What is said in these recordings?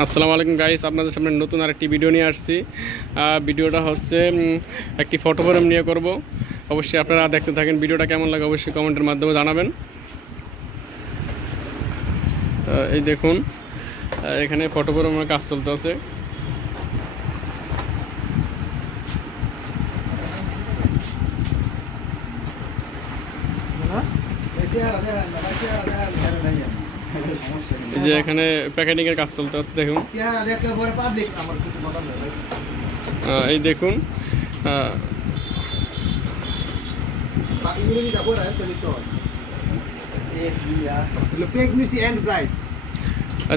আসসালামু আলাইকুম গাইস, আপনাদের সামনে নতুন আরেকটি ভিডিও নিয়ে আসছি। ভিডিওটা হচ্ছে একটি ফটো ফ্রেম নিয়ে করব। অবশ্যই আপনারা দেখতে থাকেন, ভিডিওটা কেমন লাগে অবশ্যই কমেন্টের মাধ্যমে জানাবেন। এই দেখুন এখানে ফটো ফ্রেমের কাজ চলতে আছে। এই যে এখানে প্যাকেটিংয়ের কাজ চলতে আছে দেখুন। এই দেখুন আহ, বাকিগুলো যদি যাব রায় তাহলে তো। হলো প্রেগনেন্সি এন্ড ব্রাইড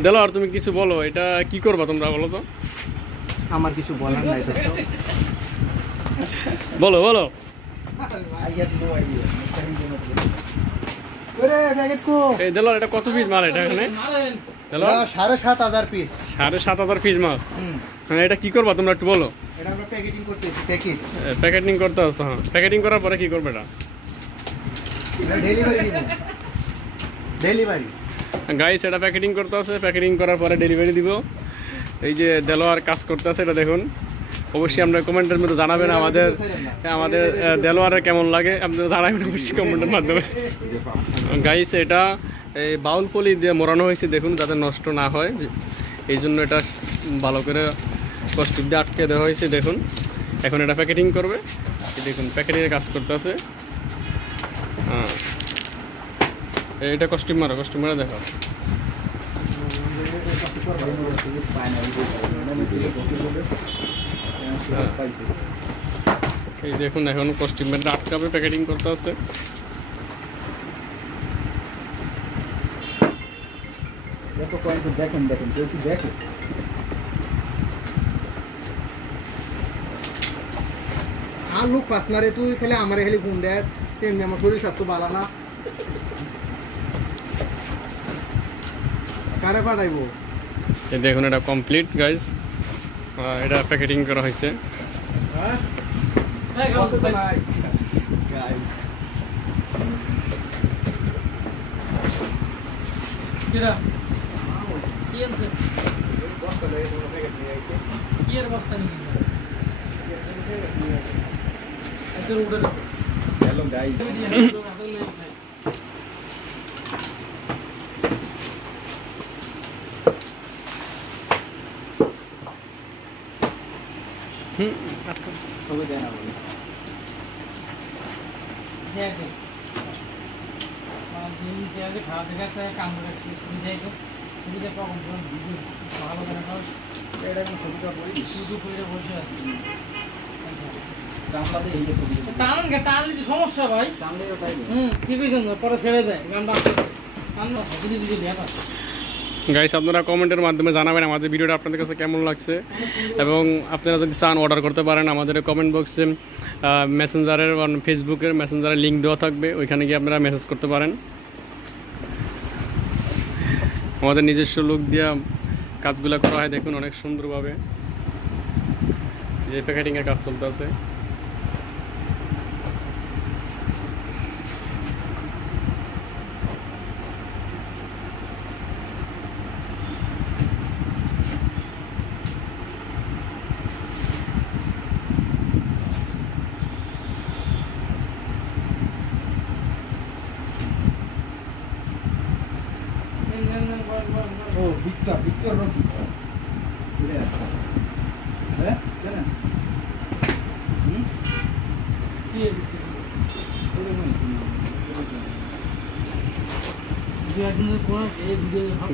দেলো আর তুমি কিছু বলো এটা কি করবা তোমরা বলো তো? আমার কিছু বলার নাই বলো বলো। প্যাকেট এই এটা কত পিস মাল এটা এখানে? সাড়ে সাত হাজার পিস সাড়ে সাত হাজার পিস মাল। হ্যাঁ এটা কি করবা তোমরা একটু বলো? এটা আমরা প্যাকেটিং করতেছি প্যাকেট প্যাকেটিং করতে আসছো হ্যাঁ। প্যাকেটিং করার পরে কি করবে এটা? ডেলিভারি দিব। ডেলিভারি গাইস এটা প্যাকেটিং করতে আছে প্যাকেটিং করার পরে ডেলিভারি দিব। এই যে দেলোয়ার কাজ করতে আছে এটা দেখুন। অবশ্যই আমরা কমেন্টের মধ্যে জানাবেন আমাদের আমাদের দেলোয়ারে কেমন লাগে। আপনারা জানাবেন অবশ্যই কমেন্টের মাধ্যমে। গাইস এটা, এই বাউল পলি দিয়ে মোড়ানো হয়েছে, দেখুন, যাতে নষ্ট না হয়। এই জন্য এটা ভালো করে কস্টিক দিয়ে আটকে দেওয়া হয়েছে, দেখুন। এখন এটা প্যাকেটিং করবে। দেখুন প্যাকেটিংয়ের কাজ করতে আছে। হ্যাঁ। এটা কস্টিউম মারো কস্টিউম মারা, দেখো। এই দেখুন, এখন কস্টিউমের আটকাবে প্যাকেটিং করতে আছে। দেখো কয়েকটা দেখেন দেখেন কেউ কি দেখে আর লোক পাস না রে তুই খালি আমার খালি ফোন দেয়, তেমনি আমার শরীর স্বাস্থ্য ভালো না। কারে পাঠাইবো? এই দেখুন এটা কমপ্লিট গাইজ এটা প্যাকেটিং করা হয়েছে। হ্যাঁ বলতে তো নাই বস্তা লয়ে তোমরা প্যাকেট নিয়ে আইছে হ্যালো গাইস হুম আটকা সবাই দেয় না বলে এটা কোন ছবিটা পড়ি গামলাতে এই ছবি টানলে যে সমস্যা ভাই হুম পরে ছেড়ে দেয় গানটা ব্যাপার গাইস আপনারা কমেন্টের মাধ্যমে জানাবেন আমাদের ভিডিওটা আপনাদের কাছে কেমন লাগছে। এবং আপনারা যদি চান অর্ডার করতে পারেন, আমাদের কমেন্ট বক্সে মেসেঞ্জারের ফেসবুকের মেসেঞ্জারের লিঙ্ক দেওয়া থাকবে। ওইখানে গিয়ে আপনারা মেসেজ করতে পারেন। আমাদের নিজস্ব লোক দিয়ে কাজগুলো করা হয়, দেখুন অনেক সুন্দরভাবে। যে প্যাকেটিংয়ের কাজ চলতে আছে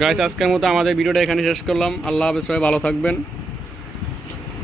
গাইস আজকের মতো আমাদের ভিডিওটা এখানে শেষ করলাম। আল্লাহ হাফেজ সবাই ভালো থাকবেন।